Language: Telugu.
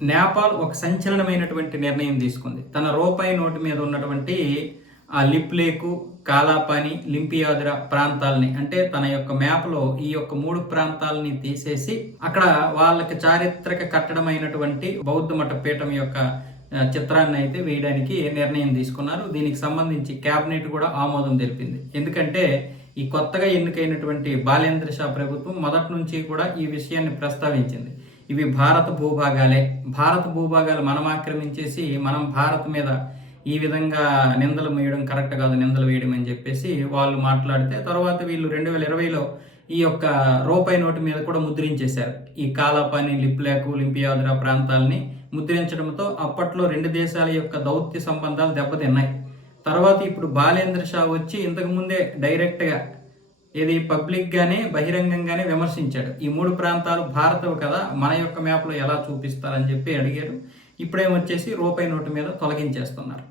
నేపాల్ ఒక సంచలనమైనటువంటి నిర్ణయం తీసుకుంది. తన రూపాయి నోటు మీద ఉన్నటువంటి ఆ లిప్ లేకు, కాలాపాని, లింపియాద్ర ప్రాంతాలని అంటే తన యొక్క మ్యాప్‌లో ఈ యొక్క 3 ప్రాంతాలని తీసేసి అక్కడ వాళ్ళకి చారిత్రక కట్టడమైనటువంటి బౌద్ధ మఠ పీఠం యొక్క చిత్రాన్ని అయితే వేయడానికి నిర్ణయం తీసుకున్నారు. దీనికి సంబంధించి క్యాబినెట్ కూడా ఆమోదం తెలిపింది. ఎందుకంటే ఈ కొత్తగా ఎన్నికైనటువంటి బాలేంద్ర షా ప్రభుత్వం మొదటి నుంచి కూడా ఈ విషయాన్ని ప్రస్తావించింది. ఇవి భారత భూభాగాలే. భారత భూభాగాలు మనం ఆక్రమించేసి మనం భారత్ మీద ఈ విధంగా నిందలు వేయడం కరెక్ట్ కాదు, నిందలు వేయడం అని చెప్పేసి వాళ్ళు మాట్లాడితే తర్వాత వీళ్ళు 2020లో ఈ యొక్క రూపాయి నోటు మీద కూడా ముద్రించేశారు. ఈ కాలాపాని, లిప్లాకు, లింపియాద్ర ప్రాంతాలని ముద్రించడంతో అప్పట్లో 2 దేశాల యొక్క దౌత్య సంబంధాలు దెబ్బతిన్నాయి. తర్వాత ఇప్పుడు బాలేంద్ర షా వచ్చి ఇంతకుముందే డైరెక్ట్గా ఇది పబ్లిక్గానే బహిరంగంగానే విమర్శించాడు. ఈ 3 ప్రాంతాలు భారతవి కదా, మన యొక్క మ్యాప్లో ఎలా చూపిస్తారని చెప్పి అడిగారు. ఇప్పుడేమొచ్చేసి రూపాయి నోటు మీద తొలగించేస్తున్నారు.